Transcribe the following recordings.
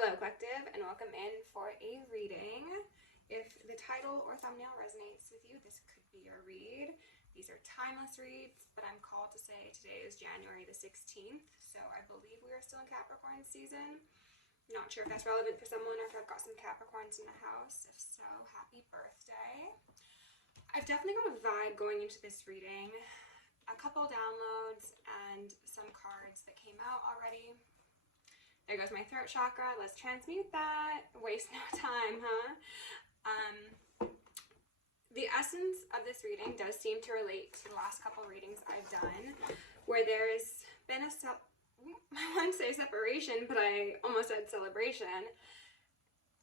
Hello Collective, and welcome in for a reading. If the title or thumbnail resonates with you, this could be your read. These are timeless reads, but I'm called to say today is January the 16th, so I believe we are still in Capricorn season. Not sure if that's relevant for someone or if I've got some Capricorns in the house. If so, happy birthday. I've definitely got a vibe going into this reading. A couple downloads and some cards that came out already. There goes my throat chakra. Let's transmute that. Waste no time, huh? The essence of this reading does seem to relate to the last couple readings I've done, where there's been I want to say separation, but I almost said celebration,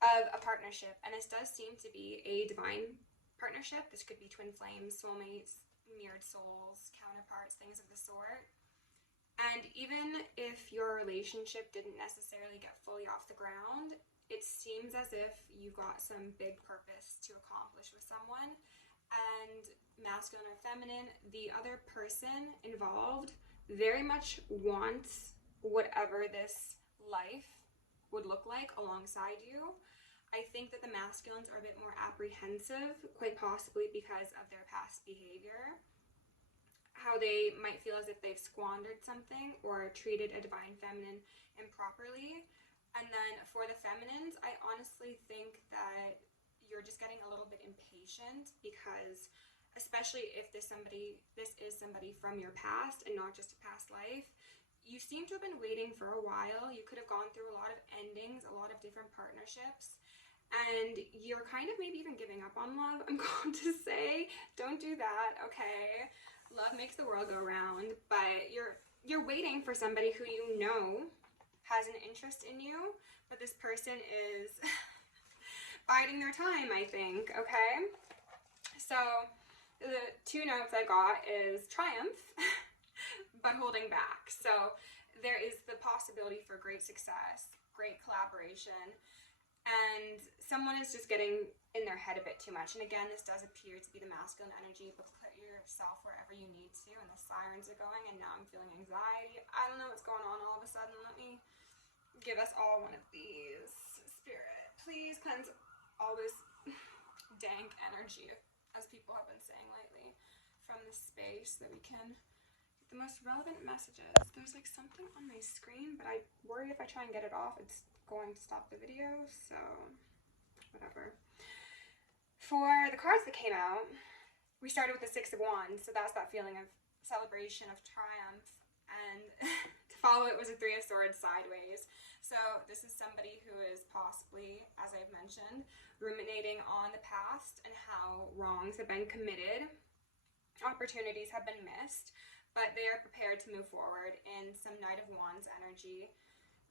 of a partnership. And this does seem to be a divine partnership. This could be twin flames, soulmates, mirrored souls, counterparts, things of the sort. And even if your relationship didn't necessarily get fully off the ground, it seems as if you got some big purpose to accomplish with someone. And masculine or feminine, the other person involved very much wants whatever this life would look like alongside you. I think that the masculines are a bit more apprehensive, quite possibly because of their past behavior. How they might feel as if they've squandered something or treated a divine feminine improperly. And then for the feminines, I honestly think that you're just getting a little bit impatient because, especially if this is somebody from your past and not just a past life, you seem to have been waiting for a while. You could have gone through a lot of endings, a lot of different partnerships, and you're kind of maybe even giving up on love. I'm going to say, don't do that, okay? Love makes the world go round, but you're waiting for somebody who you know has an interest in you, but this person is biding their time, I think, okay? So the two notes I got is triumph, but holding back. So there is the possibility for great success, great collaboration, and someone is just getting in their head a bit too much. And again, this does appear to be the masculine energy, but put yourself wherever you need to. And the sirens are going, and now I'm feeling anxiety. I don't know what's going on all of a sudden. Let me give us all one of these. Spirit, please cleanse all this dank energy, as people have been saying lately, from this space, that we can get the most relevant messages. There's like something on my screen, but I worry if I try and get it off, it's going to stop the video, so whatever. For the cards that came out, we started with the Six of Wands, so that's that feeling of celebration, of triumph, and to follow it was a Three of Swords sideways. So this is somebody who is possibly, as I've mentioned, ruminating on the past and how wrongs have been committed, opportunities have been missed, but they are prepared to move forward in some Knight of Wands energy.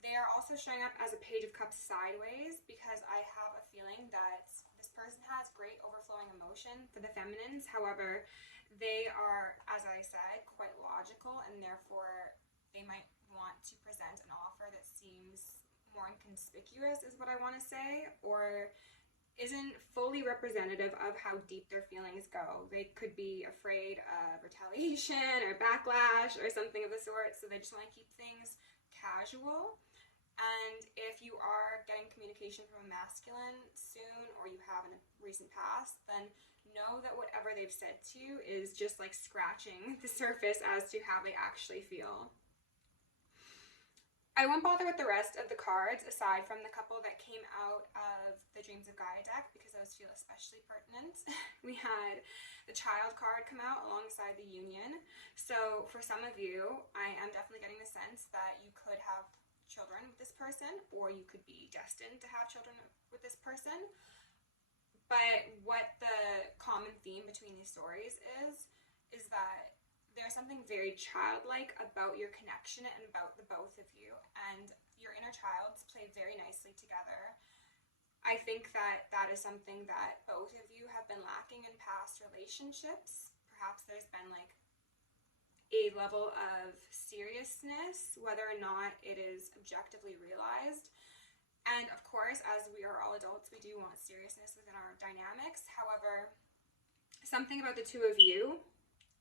They are also showing up as a Page of Cups sideways because I have a feeling that this person has great overflowing emotion for the feminines. However, they are, as I said, quite logical, and therefore they might want to present an offer that seems more inconspicuous, is what I want to say, or isn't fully representative of how deep their feelings go. They could be afraid of retaliation or backlash or something of the sort, so they just want to keep things casual. And if you are getting communication from a masculine soon, or you have in a recent past, then know that whatever they've said to you is just like scratching the surface as to how they actually feel. I won't bother with the rest of the cards aside from the couple that came out of the Dreams of Gaia deck because those feel especially pertinent. We had the Child card come out alongside the Union. So for some of you, I am definitely getting the sense that you could have children with this person, or you could be destined to have children with this person. But what the common theme between these stories is that there's something very childlike about your connection and about the both of you, and your inner childs play very nicely together. I think that that is something that both of you have been lacking in past relationships. Perhaps there's been like a level of seriousness, whether or not it is objectively realized. And of course, as we are all adults, we do want seriousness within our dynamics. However, something about the two of you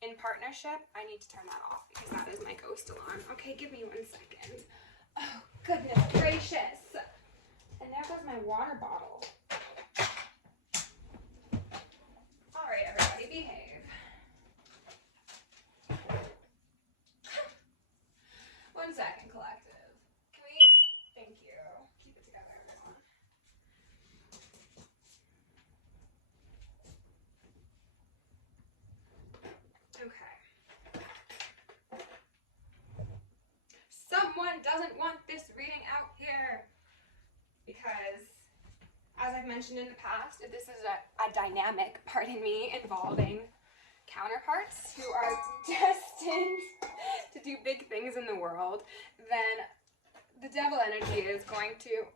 in partnership, I need to turn that off because that is my ghost alarm. Okay, give me 1 second. Oh, goodness gracious. I've mentioned in the past, if this is a dynamic, pardon me, involving counterparts who are destined to do big things in the world, then the devil energy is going to,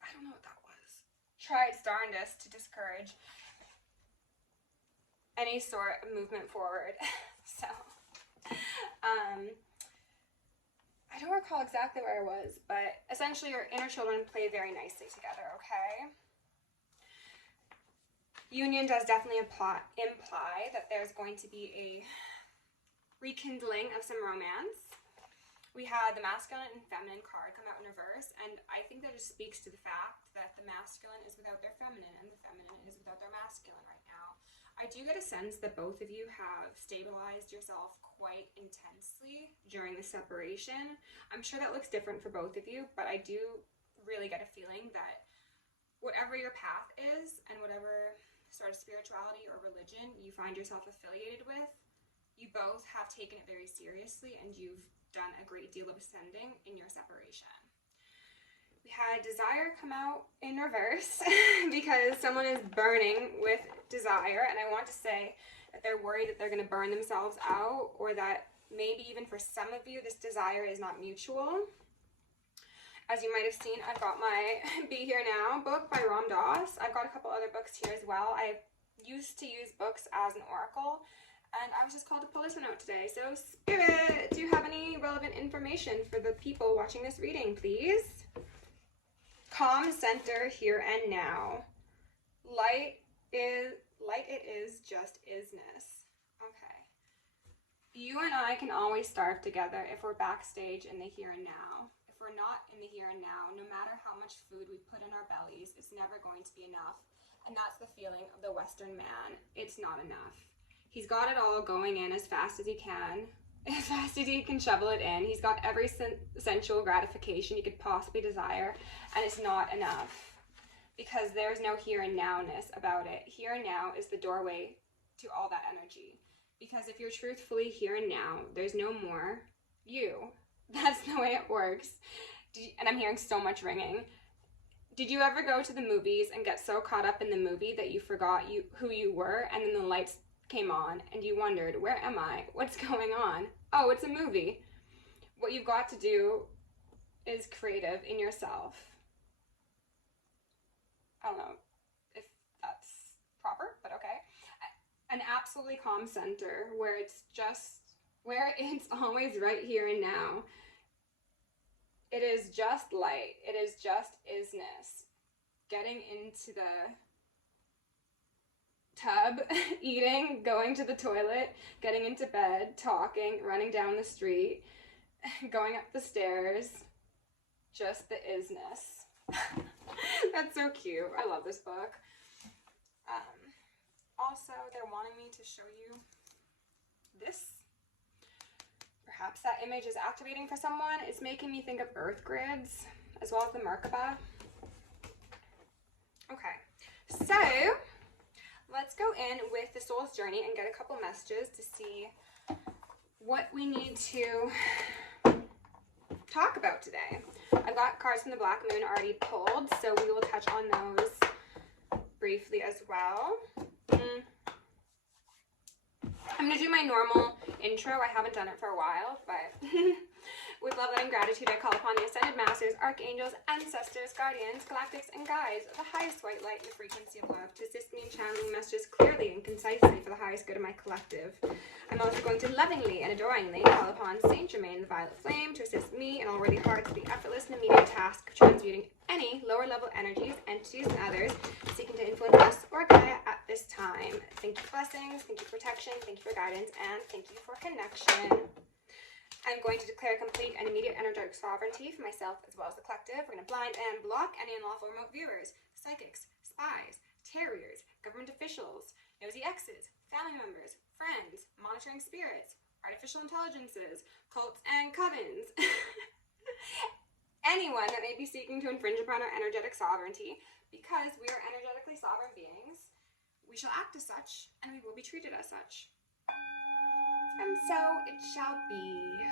I don't know what that was, try its darndest to discourage any sort of movement forward. So, I don't recall exactly where I was, but essentially your inner children play very nicely together, okay? Union does definitely imply that there's going to be a rekindling of some romance. We had the masculine and feminine card come out in reverse, and I think that just speaks to the fact that the masculine is without their feminine and the feminine is without their masculine right now. I do get a sense that both of you have stabilized yourself quite intensely during the separation. I'm sure that looks different for both of you, but I do really get a feeling that whatever your path is and whatever sort of spirituality or religion you find yourself affiliated with, you both have taken it very seriously and you've done a great deal of ascending in your separation. We had desire come out in reverse because someone is burning with desire, and I want to say that they're worried that they're going to burn themselves out, or that maybe even for some of you this desire is not mutual. As you might have seen, I've got my Be Here Now book by Ram Dass. I've got a couple other books here as well. I used to use books as an oracle, and I was just called to pull this one out today. So Spirit, do you have any relevant information for the people watching this reading, please? Calm center here and now. Light it is just isness. Okay. You and I can always starve together if we're backstage in the here and now. If we're not in the here and now, no matter how much food we put in our bellies, it's never going to be enough. And that's the feeling of the Western man. It's not enough. He's got it all going in as fast as he can. As fast as he can shovel it in. He's got every sensual gratification he could possibly desire, and it's not enough because there's no here and now-ness about it. Here and now is the doorway to all that energy, because if you're truthfully here and now, there's no more you. That's the way it works. And I'm hearing so much ringing. Did you ever go to the movies and get so caught up in the movie that you forgot who you were, and then the lights came on and you wondered, where am I? What's going on? Oh, it's a movie. What you've got to do is creative in yourself. I don't know if that's proper, but okay. An absolutely calm center where it's always right here and now. It is just light. It is just isness. Getting into the tub, eating, going to the toilet, getting into bed, talking, running down the street, going up the stairs, just the isness. That's so cute. I love this book. Also, they're wanting me to show you this. Perhaps that image is activating for someone. It's making me think of earth grids, as well as the Merkaba. Okay, so let's go in with the soul's journey and get a couple messages to see what we need to talk about today. I've got cards from the Black Moon already pulled, so we will touch on those briefly as well. I'm going to do my normal intro. I haven't done it for a while, but with love, light, and gratitude, I call upon the Ascended Masters, Archangels, Ancestors, Guardians, Galactics, and Guides of the highest white light and the frequency of love to assist me in channeling messages clearly and concisely for the highest good of my collective. I'm also going to lovingly and adoringly call upon Saint Germain, the Violet Flame, to assist me and all worthy hearts with the effortless and immediate task of transmuting any lower level energies, entities, and others seeking to influence us or Gaia at this time. Thank you for blessings, thank you for protection, thank you for guidance, and thank you for connection. I'm going to declare complete and immediate energetic sovereignty for myself as well as the collective. We're going to blind and block any unlawful remote viewers, psychics, spies, terriers, government officials, nosy exes, family members, friends, monitoring spirits, artificial intelligences, cults and covens. Anyone that may be seeking to infringe upon our energetic sovereignty, because we are energetically sovereign beings, we shall act as such, and we will be treated as such. And so it shall be.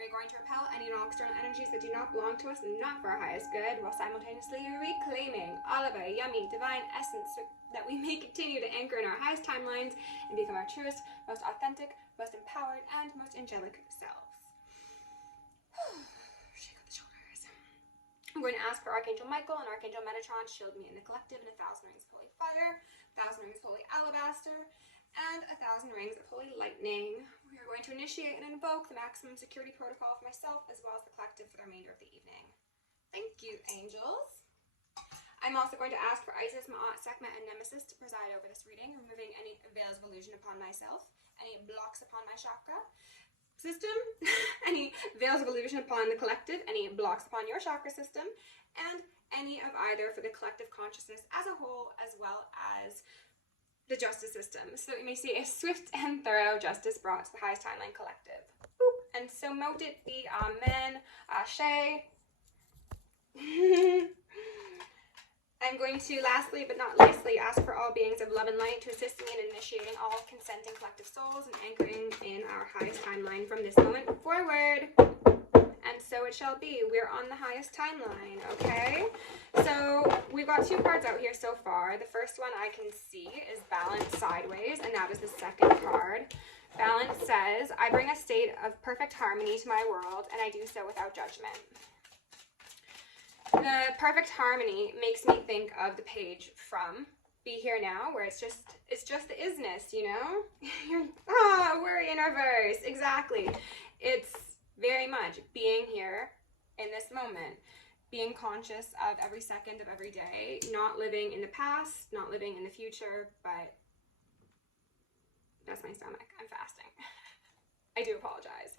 We're going to repel any non-external energies that do not belong to us and not for our highest good, while simultaneously reclaiming all of our yummy, divine essence so that we may continue to anchor in our highest timelines and become our truest, most authentic, most empowered, and most angelic selves. Shake out the shoulders. I'm going to ask for Archangel Michael and Archangel Metatron to shield me in the collective in 1,000 rings of holy fire, 1,000 rings of holy alabaster, and 1,000 rings of holy lightning. We are going to initiate and invoke the maximum security protocol for myself as well as the collective for the remainder of the evening. Thank you, angels. I'm also going to ask for Isis, Ma'at, Sekhmet, and Nemesis to preside over this reading, removing any veils of illusion upon myself, any blocks upon my chakra system, any veils of illusion upon the collective, any blocks upon your chakra system, and any of either for the collective consciousness as a whole, as well as the justice system, so that we may see a swift and thorough justice brought to the highest timeline collective. Boop. And so mote it be. Amen. Ashe. I'm going to lastly but not leastly ask for all beings of love and light to assist me in initiating all consenting collective souls and anchoring in our highest timeline from this moment forward. And so it shall be. We're on the highest timeline, okay? So we've got 2 cards out here so far. The first one I can see is Balance Sideways, and that is the second card. Balance says, I bring a state of perfect harmony to my world, and I do so without judgment. The perfect harmony makes me think of the page from Be Here Now, where it's just the isness, you know? We're in reverse. Exactly. It's very much being here in this moment, being conscious of every second of every day, not living in the past, not living in the future, but that's my stomach. I'm fasting. I do apologize.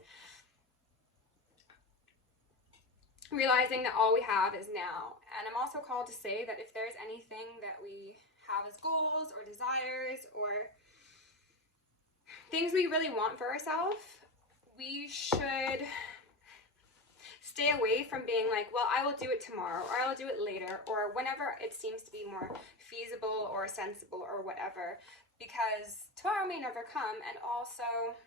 Realizing that all we have is now. And I'm also called to say that if there's anything that we have as goals or desires or things we really want for ourselves, we should stay away from being like, well, I will do it tomorrow, or I will do it later, or whenever it seems to be more feasible or sensible or whatever, because tomorrow may never come, and also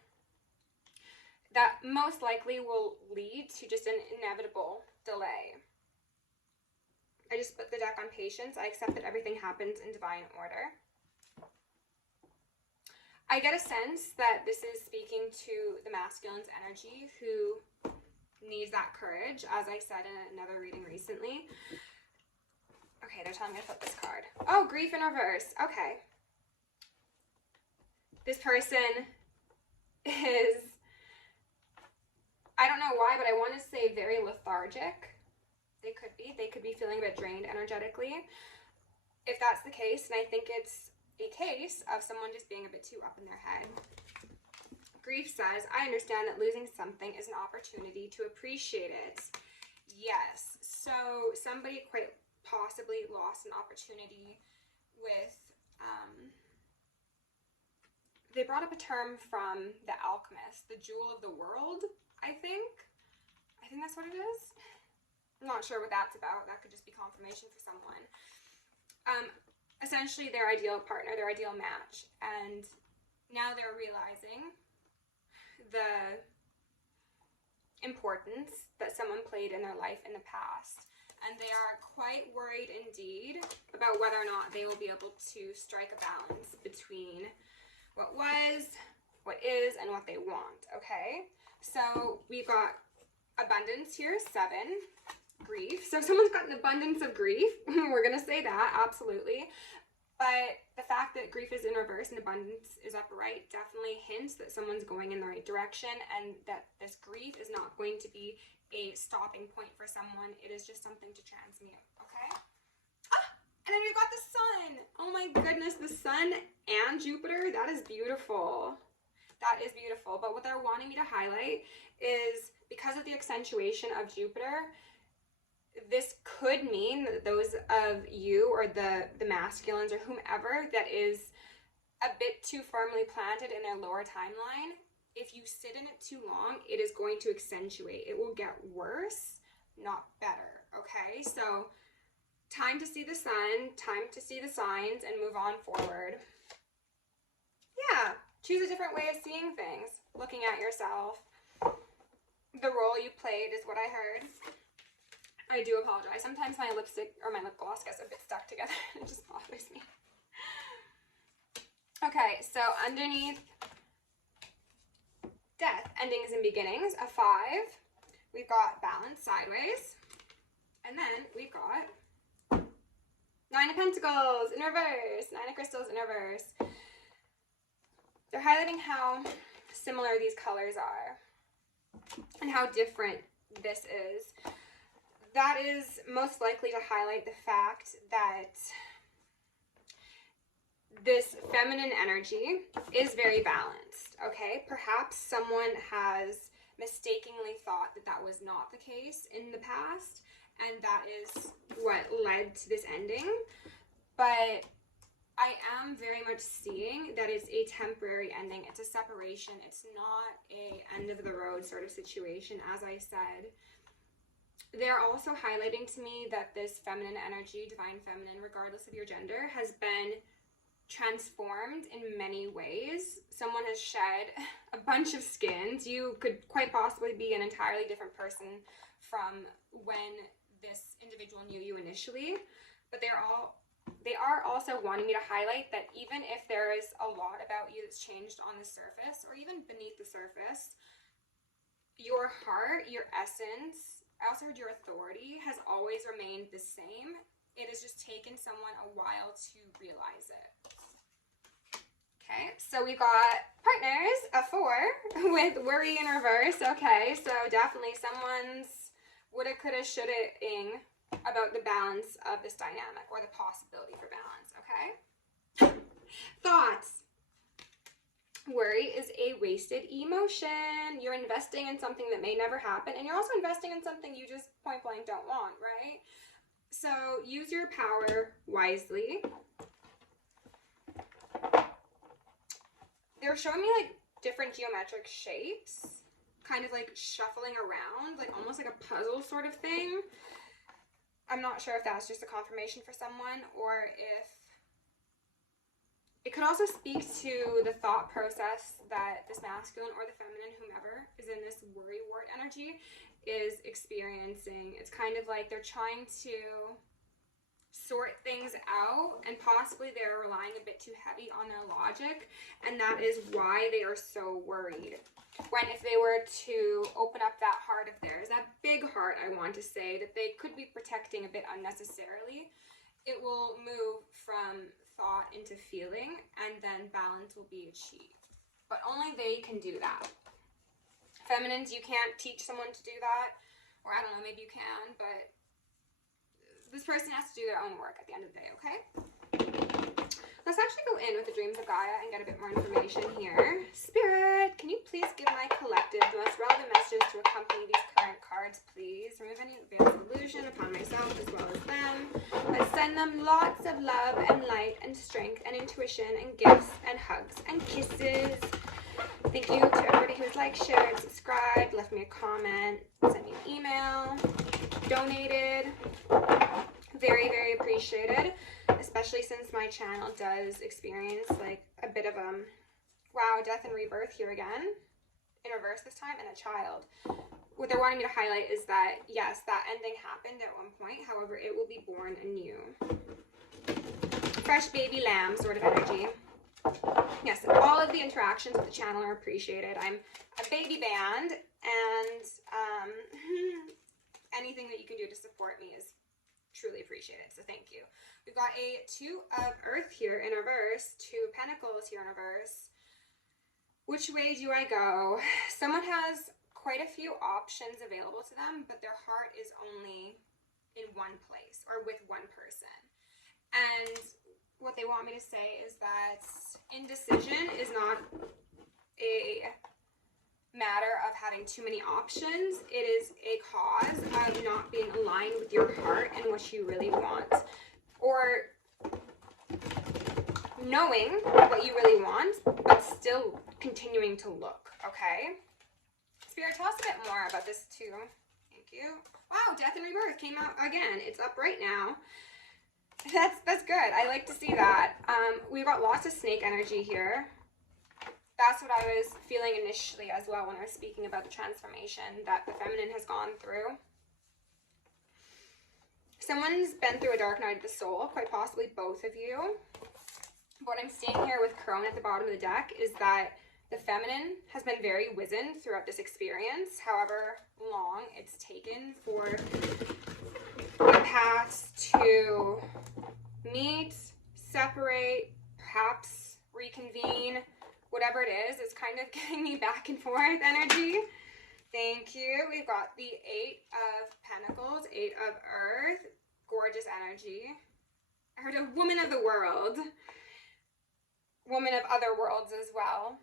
that most likely will lead to just an inevitable delay. I just put the deck on patience. I accept that everything happens in divine order. I get a sense that this is speaking to the masculine's energy who needs that courage, as I said in another reading recently. Okay, they're telling me to flip this card. Oh, grief in reverse. Okay. This person is, I don't know why, but I want to say very lethargic. They could be feeling a bit drained energetically. If that's the case, and I think it's a case of someone just being a bit too up in their head. Grief says, I understand that losing something is an opportunity to appreciate it. Yes, so somebody quite possibly lost an opportunity with, they brought up a term from The Alchemist, the jewel of the world, I think that's what it is. I'm not sure what that's about. That could just be confirmation for someone. Essentially their ideal partner, their ideal match, and now they're realizing the importance that someone played in their life in the past, and they are quite worried indeed about whether or not they will be able to strike a balance between what was, what is, and what they want. Okay, so we've got abundance here, 7. Grief. So someone's got an abundance of grief. We're going to say that, absolutely. But the fact that grief is in reverse and abundance is upright definitely hints that someone's going in the right direction, and that this grief is not going to be a stopping point for someone. It is just something to transmute, okay? And then we've got the sun. Oh my goodness, the sun and Jupiter. That is beautiful. That is beautiful. But what they're wanting me to highlight is because of the accentuation of Jupiter, this could mean that those of you or the masculines or whomever that is a bit too firmly planted in their lower timeline, if you sit in it too long, it is going to accentuate. It will get worse, not better, okay? So time to see the sun, time to see the signs and move on forward. Yeah, choose a different way of seeing things, looking at yourself. the role you played is what I heard. I do apologize. Sometimes my lipstick or my lip gloss gets a bit stuck together and it just bothers me. Okay, so underneath death, endings and beginnings, a 5. We've got balance sideways. And then we've got 9 of Pentacles in reverse, 9 of Crystals in reverse. They're highlighting how similar these colors are and how different this is. That is most likely to highlight the fact that this feminine energy is very balanced, okay? Perhaps someone has mistakenly thought that that was not the case in the past, and that is what led to this ending. But I am very much seeing that it's a temporary ending. It's a separation. It's not a end of the road sort of situation, as I said. They're also highlighting to me that this feminine energy, divine feminine, regardless of your gender, has been transformed in many ways. Someone has shed a bunch of skins. You could quite possibly be an entirely different person from when this individual knew you initially, but they are also wanting me to highlight that even if there is a lot about you that's changed on the surface or even beneath the surface, your heart, your essence, I also heard your authority has always remained the same. It has just taken someone a while to realize it. Okay, so we got partners, a 4, with worry in reverse. Okay, so definitely someone's woulda, coulda, shoulda-ing about the balance of this dynamic or the possibility for balance, okay? Thoughts. Worry is a wasted emotion. You're investing in something that may never happen, and you're also investing in something you just point blank don't want, right? So use your power wisely. They're showing me like different geometric shapes, kind of like shuffling around, like almost like a puzzle sort of thing. I'm not sure if that's just a confirmation for someone or if it could also speak to the thought process that this masculine or the feminine, whomever is in this worry wart energy, is experiencing. It's kind of like they're trying to sort things out, and possibly they're relying a bit too heavy on their logic, and that is why they are so worried. When if they were to open up that heart of theirs, that big heart, I want to say, that they could be protecting a bit unnecessarily, it will move from thought into feeling, and then balance will be achieved. But only they can do that. Feminines, you can't teach someone to do that, or I don't know, maybe you can, but this person has to do their own work at the end of the day, okay? Let's actually go in with the dreams of Gaia and get a bit more information here. Spirit, can you please give my collective the most relevant messages to accompany these current cards, please? Remove any veils of illusion upon myself as well as them. Let's send them lots of love and light and strength and intuition and gifts and hugs and kisses. Thank you to everybody who's liked, shared, subscribed, left me a comment, sent me an email, donated. Very, very appreciated, especially since my channel does experience like a bit of wow, death and rebirth here again, in reverse this time, and a child. What they're wanting me to highlight is that, yes, that ending happened at one point, however, it will be born anew. Fresh baby lamb sort of energy. Yes, all of the interactions with the channel are appreciated. I'm a baby band, and anything that you can do to support me is truly appreciated, so thank you. We've got a 2 of Earth here in reverse, 2 of Pentacles here in reverse. Which way do I go? Someone has quite a few options available to them, but their heart is only in one place or with one person. And what they want me to say is that indecision is not a matter of having too many options. It is a cause of not being aligned with your heart and what you really want, or knowing what you really want but still continuing to look. Okay, Spirit, tell us a bit more about this too. Thank you. Wow, death and rebirth came out again. It's up right now. That's good. I like to see that. We've got lots of snake energy here. that's what I was feeling initially as well when I was speaking about the transformation that the feminine has gone through. Someone's been through a dark night of the soul, quite possibly both of you. What I'm seeing here with Crone at the bottom of the deck is that the feminine has been very wizened throughout this experience, however long it's taken for empaths to meet, separate, perhaps reconvene, whatever it is. It's kind of getting me back and forth energy. Thank you. We've got the 8 of Pentacles, 8 of Earth, gorgeous energy. I heard a woman of the world, woman of other worlds as well.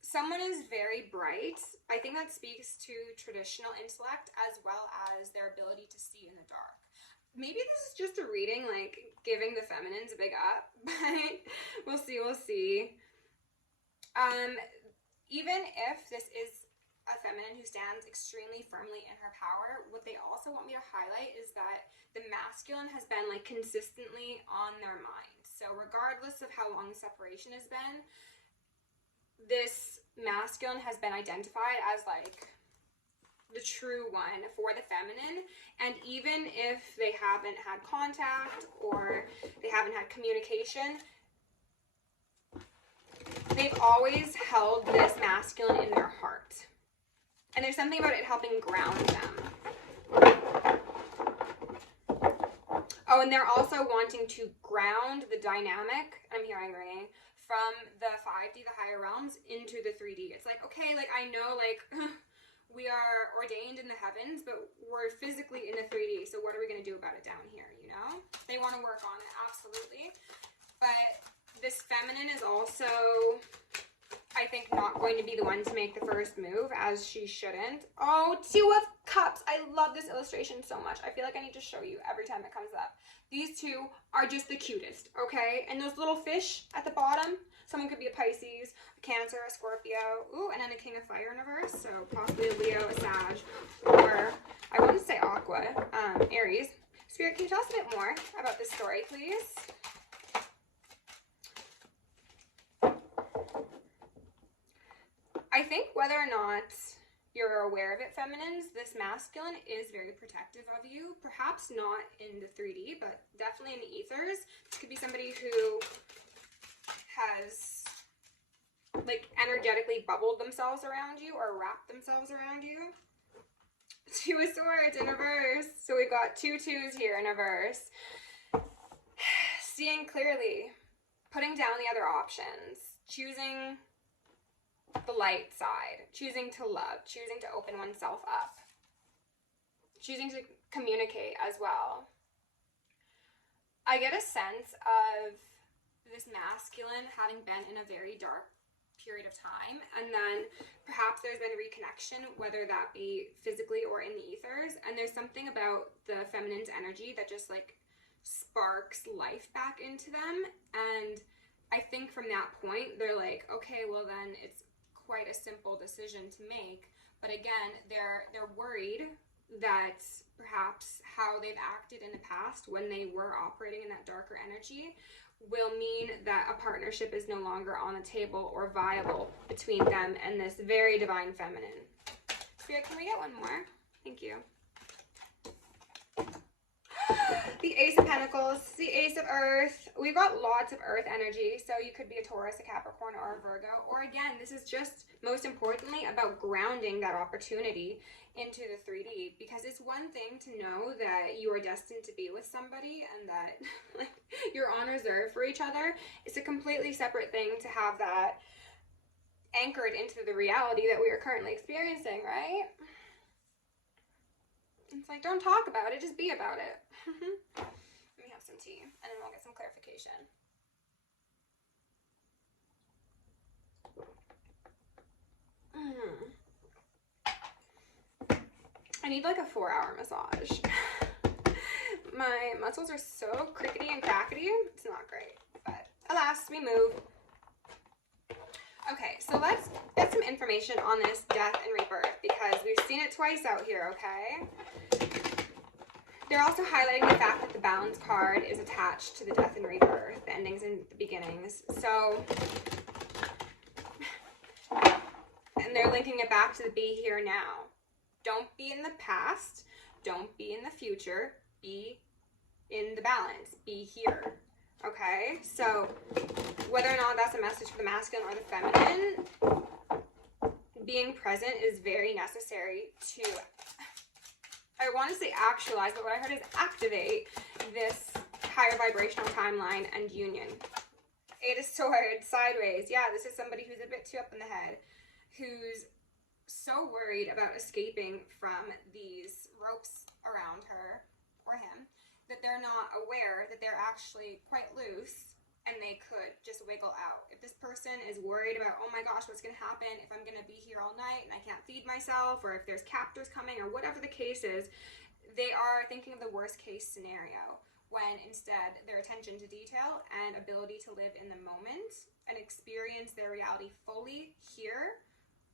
Someone is very bright. I think that speaks to traditional intellect as well as their ability to see in the dark. Maybe this is just a reading, like giving the feminines a big up, but we'll see, we'll see. Even if this is a feminine who stands extremely firmly in her power, what they also want me to highlight is that the masculine has been like consistently on their mind. So regardless of how long the separation has been, this masculine has been identified as like the true one for the feminine. And even if they haven't had contact or they haven't had communication, they've always held this masculine in their heart. And there's something about it helping ground them. Oh, and they're also wanting to ground the dynamic, I'm hearing ringing, from the 5D, the higher realms, into the 3D. It's like, okay, like I know like we are ordained in the heavens, but we're physically in the 3D. So what are we going to do about it down here, you know? They want to work on it, absolutely. But this feminine is also, I think, not going to be the one to make the first move, as she shouldn't. Oh, 2 of Cups. I love this illustration so much. I feel like I need to show you every time it comes up. These 2 are just the cutest, okay? And those little fish at the bottom, someone could be a Pisces, a Cancer, a Scorpio, ooh, and then a King of Fire in reverse, so possibly a Leo, a Sag, or I wouldn't say Aqua, Aries. Spirit, can you tell us a bit more about this story, please? I think whether or not you're aware of it, feminines, this masculine is very protective of you. Perhaps not in the 3D, but definitely in the ethers. This could be somebody who has like energetically bubbled themselves around you or wrapped themselves around you. 2 of Swords in reverse. So we've got 2 2s here in reverse. Seeing clearly, putting down the other options, choosing the light side, choosing to love, choosing to open oneself up, choosing to communicate as well. I get a sense of this masculine having been in a very dark period of time, and then perhaps there's been a reconnection, whether that be physically or in the ethers, and there's something about the feminine's energy that just like sparks life back into them. And I think from that point they're like, okay, well then it's quite a simple decision to make. But again, they're worried that perhaps how they've acted in the past when they were operating in that darker energy will mean that a partnership is no longer on the table or viable between them and this very divine feminine. Spirit, can we get one more? Thank you. The Ace of Pentacles, the Ace of Earth. We've got lots of Earth energy, so you could be a Taurus, a Capricorn, or a Virgo. Or again, this is just, most importantly, about grounding that opportunity into the 3D. Because it's one thing to know that you are destined to be with somebody and that like, you're on reserve for each other. It's a completely separate thing to have that anchored into the reality that we are currently experiencing, right? It's like, don't talk about it, just be about it. Let me have some tea, and then we'll get some clarification. I need like a 4-hour massage. My muscles are so crickety and crackety, it's not great. But alas, we move. Okay, so let's get some information on this death and rebirth, because we've seen it twice out here, okay? They're also highlighting the fact that the balance card is attached to the death and rebirth, the endings and the beginnings. So And they're linking it back to the be here now. Don't be in the past. Don't be in the future. Be in the balance. Be here. Okay? So whether or not that's a message for the masculine or the feminine, being present is very necessary to, I want to say actualize, but what I heard is activate this higher vibrational timeline and union. Eight of Swords, sideways. Yeah, this is somebody who's a bit too up in the head, who's so worried about escaping from these ropes around her or him that they're not aware that they're actually quite loose and they could just wiggle out. If this person is worried about, oh my gosh, what's going to happen if I'm going to be here all night and I can't feed myself, or if there's captors coming, or whatever the case is, they are thinking of the worst case scenario, when instead their attention to detail and ability to live in the moment and experience their reality fully here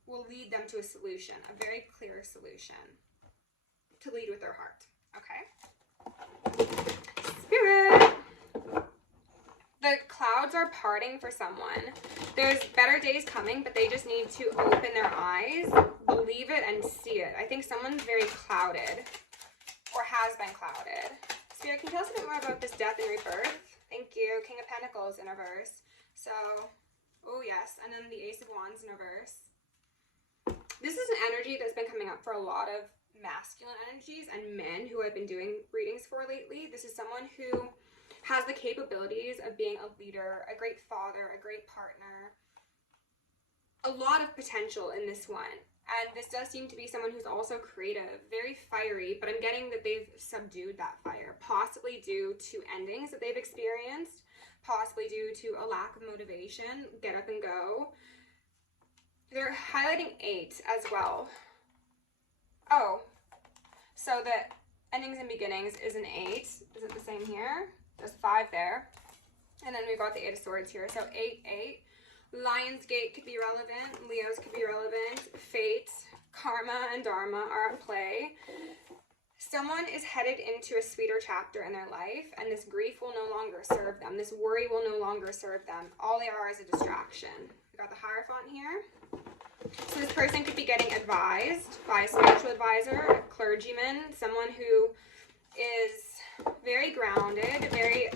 will lead them to a solution, a very clear solution, to lead with their heart. Okay? Spirit! The clouds are parting for someone. There's better days coming, but they just need to open their eyes, believe it, and see it. I think someone's very clouded, or has been clouded. Spirit, can you tell us a bit more about this death and rebirth? Thank you. King of Pentacles in reverse. So, oh yes, and then the Ace of Wands in reverse. This is an energy that's been coming up for a lot of masculine energies and men who I've been doing readings for lately. This is someone who has the capabilities of being a leader, a great father, a great partner. A lot of potential in this one. And this does seem to be someone who's also creative, very fiery, but I'm getting that they've subdued that fire, possibly due to endings that they've experienced, possibly due to a lack of motivation, get up and go. They're highlighting 8 as well. Oh, so the endings and beginnings is an 8. Is it the same here? There's 5 there. And then we've got the 8 of Swords here. So 8, 8. Lionsgate could be relevant. Leos could be relevant. Fate, karma, and dharma are at play. Someone is headed into a sweeter chapter in their life, and this grief will no longer serve them. This worry will no longer serve them. All they are is a distraction. We got the Hierophant here. So this person could be getting advised by a spiritual advisor, a clergyman, someone who is very grounded, very,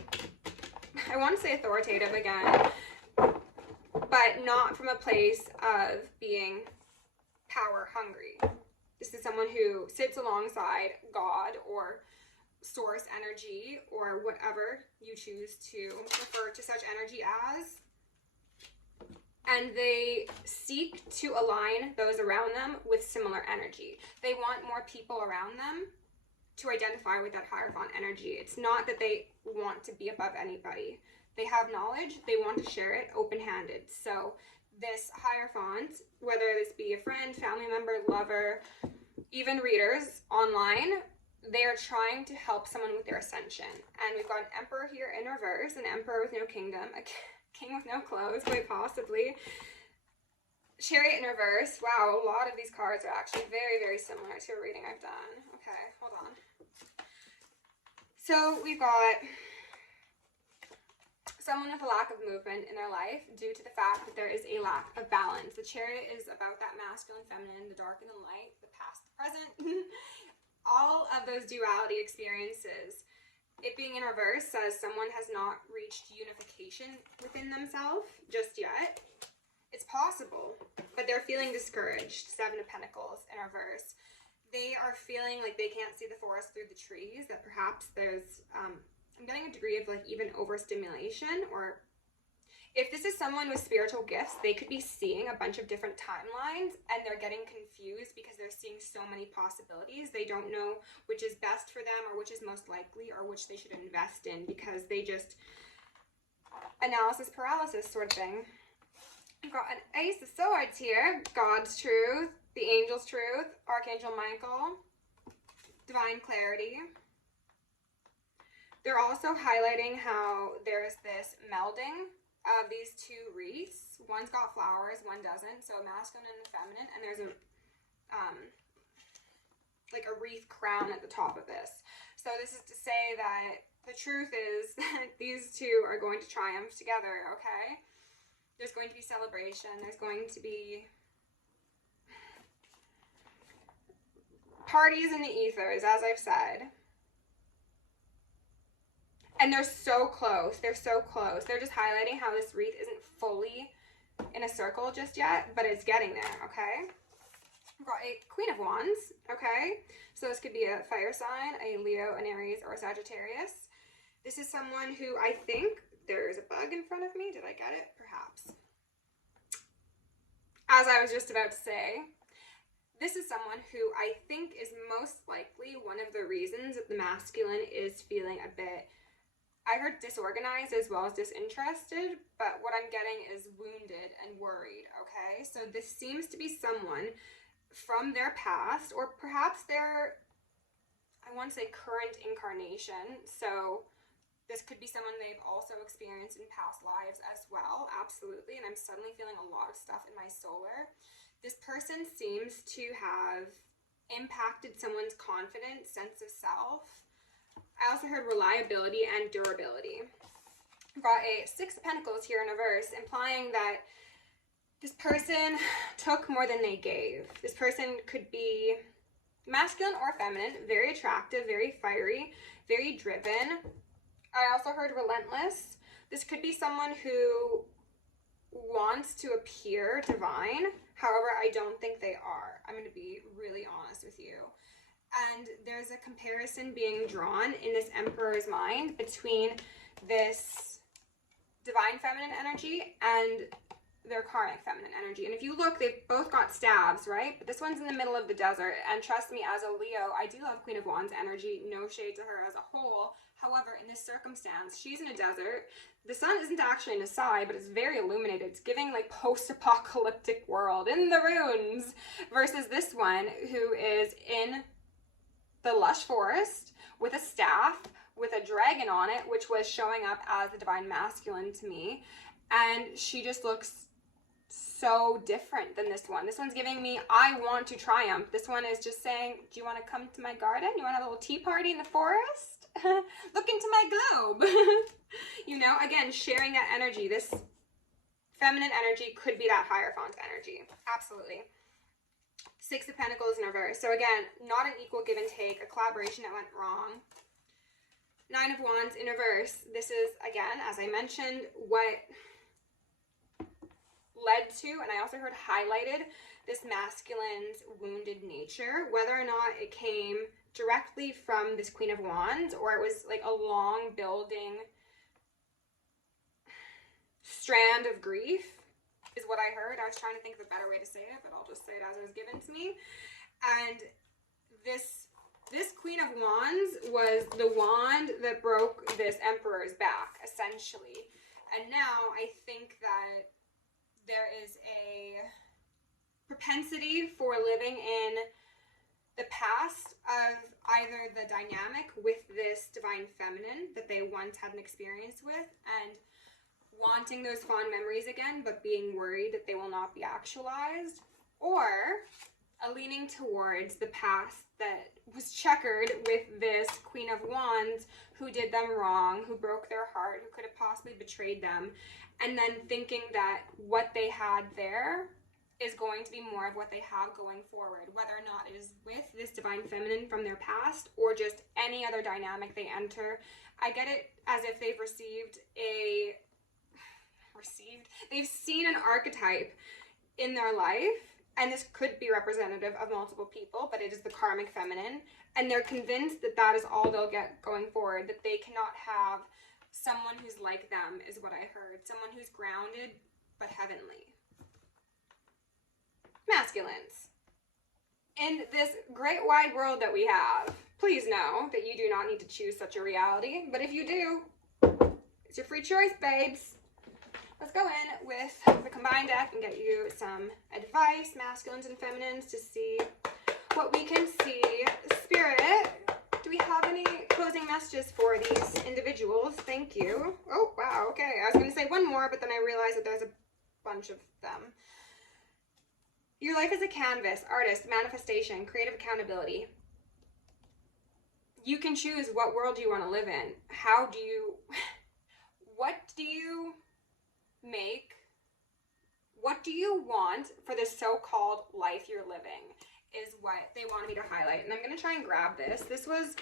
I want to say authoritative again, but not from a place of being power hungry. This is someone who sits alongside God or source energy or whatever you choose to refer to such energy as. And they seek to align those around them with similar energy. They want more people around them to identify with that Hierophant energy. It's not that they want to be above anybody. They have knowledge, they want to share it open-handed. So this Hierophant, whether this be a friend, family member, lover, even readers online, they are trying to help someone with their ascension. And we've got an Emperor here in reverse, an Emperor with no kingdom, a King with no clothes, quite possibly. Chariot in reverse. Wow, a lot of these cards are actually very, very similar to a reading I've done. Okay, hold on. So we've got someone with a lack of movement in their life due to the fact that there is a lack of balance. The Chariot is about that masculine, feminine, the dark and the light, the past, the present. All of those duality experiences. It being in reverse says someone has not reached unification within themselves just yet. It's possible, but they're feeling discouraged. 7 of Pentacles in reverse. They are feeling like they can't see the forest through the trees, that perhaps there's, I'm getting a degree of like even overstimulation, or if this is someone with spiritual gifts, they could be seeing a bunch of different timelines and they're getting confused because they're seeing so many possibilities. They don't know which is best for them or which is most likely or which they should invest in because they just, analysis paralysis sort of thing. We've got an Ace of Swords here, God's truth, the angel's truth, Archangel Michael, divine clarity. They're also highlighting how there's this melding of these two wreaths. One's got flowers, one doesn't. So masculine and feminine. And there's a like a wreath crown at the top of this. So this is to say that the truth is that these two are going to triumph together, okay? There's going to be celebration. There's going to be parties in the ethers, as I've said. And they're so close. They're so close. They're just highlighting how this wreath isn't fully in a circle just yet, but it's getting there, okay? I've got a Queen of Wands, okay? So this could be a fire sign, a Leo, an Aries, or a Sagittarius. This is someone who I think there's a bug in front of me. Did I get it? Perhaps. As I was just about to say, this is someone who I think is most likely one of the reasons that the masculine is feeling a bit, I heard disorganized as well as disinterested, but what I'm getting is wounded and worried, okay? So this seems to be someone from their past, or perhaps their, I want to say current incarnation. So this could be someone they've also experienced in past lives as well, absolutely. And I'm suddenly feeling a lot of stuff in my solar. This person seems to have impacted someone's confidence, sense of self. I also heard reliability and durability. I've got a Six of Pentacles here in reverse, implying that this person took more than they gave. This person could be masculine or feminine, very attractive, very fiery, very driven. I also heard relentless. This could be someone who wants to appear divine. However, I don't think they are. I'm going to be really honest with you. And there's a comparison being drawn in this Emperor's mind between this divine feminine energy and their karmic feminine energy. And if you look, they've both got stabs, right? But this one's in the middle of the desert. And trust me, as a Leo, I do love Queen of Wands energy. No shade to her as a whole. However, in this circumstance, she's in a desert. The sun isn't actually in a side, but it's very illuminated. It's giving like post-apocalyptic world in the ruins, versus this one who is in the lush forest with a staff, with a dragon on it, which was showing up as the divine masculine to me. And she just looks so different than this one. This one's giving me, I want to triumph. This one is just saying, do you want to come to my garden? You want to have a little tea party in the forest? Look into my globe. You know, again, sharing that energy. This feminine energy could be that Hierophant energy. Absolutely. Six of Pentacles in reverse. So again, not an equal give and take, a collaboration that went wrong. Nine of Wands in reverse. This is, again, as I mentioned, what led to, and I also heard highlighted, this masculine's wounded nature, whether or not it came directly from this Queen of Wands or it was like a long building strand of grief is what I heard. I was trying to think of a better way to say it, but I'll just say it as it was given to me. And this Queen of Wands was the wand that broke this Emperor's back, essentially. And now I think that there is a propensity for living in the past of either the dynamic with this divine feminine that they once had an experience with and wanting those fond memories again, but being worried that they will not be actualized, or a leaning towards the past that was checkered with this Queen of Wands who did them wrong, who broke their heart, who could have possibly betrayed them, and then thinking that what they had there is going to be more of what they have going forward, whether or not it is with this divine feminine from their past or just any other dynamic they enter. I get it as if they've they've seen an archetype in their life, and this could be representative of multiple people, but it is the karmic feminine, and they're convinced that that is all they'll get going forward, that they cannot have someone who's like them, is what I heard. Someone who's grounded but heavenly. Masculines. In this great wide world that we have, please know that you do not need to choose such a reality, but if you do, it's your free choice, babes. Let's go in with the combined deck and get you some advice, masculines and feminines, to see what we can see. Spirit, do we have any closing messages for these individuals? Thank you. Oh, wow, okay. I was going to say one more, but then I realized that there's a bunch of them. Your life is a canvas, artist, manifestation, creative accountability. You can choose what world you want to live in. What do you make? What do you want for this so-called life you're living? is what they wanted me to highlight. And I'm going to try and grab this. This was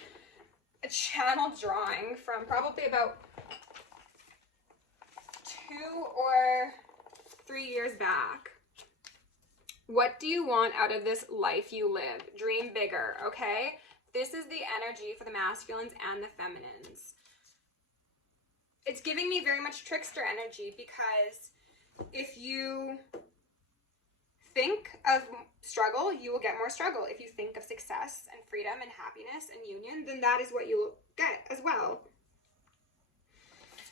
a channel drawing from probably about 2 or 3 years back. What do you want out of this life you live? Dream bigger, okay? This is the energy for the masculines and the feminines. It's giving me very much trickster energy, because if you think of struggle, you will get more struggle. If you think of success and freedom and happiness and union, then that is what you will get as well.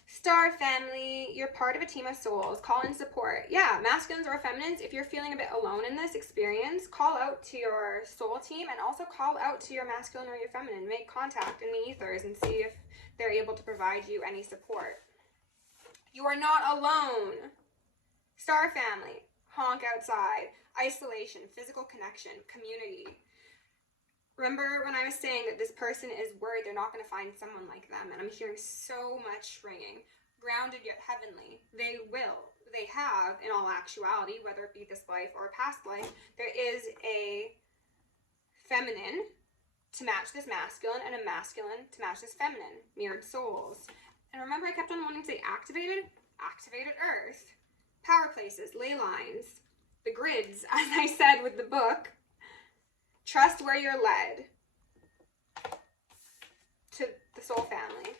Star family, you're part of a team of souls. Call in support. Yeah, masculines or feminines, if you're feeling a bit alone in this experience, call out to your soul team and also call out to your masculine or your feminine. Make contact in the ethers and see if they're able to provide you any support. You are not alone. Star family, honk outside. Isolation, physical connection, community. Remember when I was saying that this person is worried they're not going to find someone like them, and I'm hearing so much ringing. Grounded yet heavenly. They will. They have, in all actuality, whether it be this life or a past life, there is a feminine to match this masculine and a masculine to match this feminine. Mirrored souls. And remember, I kept on wanting to say activated? Activated earth. Power places, ley lines, the grids, as I said with the book. Trust where you're led. To the soul family.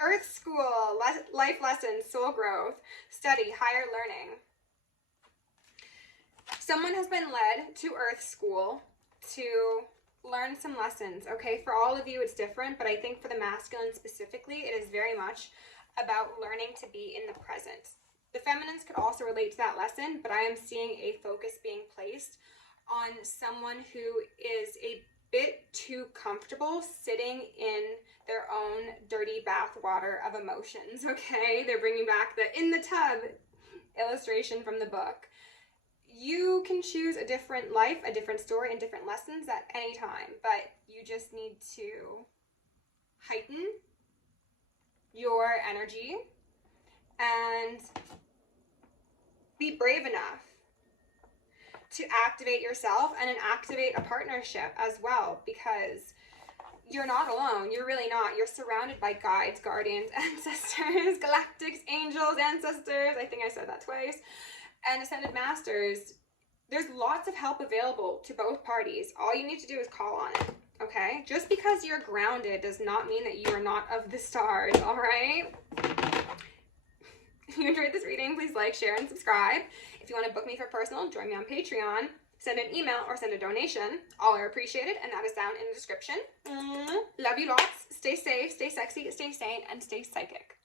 Earth school, life lessons, soul growth, study, higher learning. Someone has been led to Earth school to learn some lessons, okay? For all of you, it's different, but I think for the masculine specifically, it is very much about learning to be in the present. The feminines could also relate to that lesson, but I am seeing a focus being placed on someone who is a bit too comfortable sitting in their own dirty bath water of emotions, okay? They're bringing back the in the tub illustration from the book. You can choose a different life, a different story, and different lessons at any time, but you just need to heighten your energy and be brave enough to activate yourself and activate a partnership as well, because you're not alone. You're really not. You're surrounded by guides, guardians, ancestors, galactics, angels, ancestors. I think I said that twice. And ascended masters. There's lots of help available to both parties. All you need to do is call on it, okay? Just because you're grounded does not mean that you are not of the stars, all right? If you enjoyed this reading, please like, share, and subscribe. If you want to book me for personal, join me on Patreon. Send an email or send a donation. All are appreciated, and that is down in the description. Love you lots. Stay safe, stay sexy, stay sane, and stay psychic.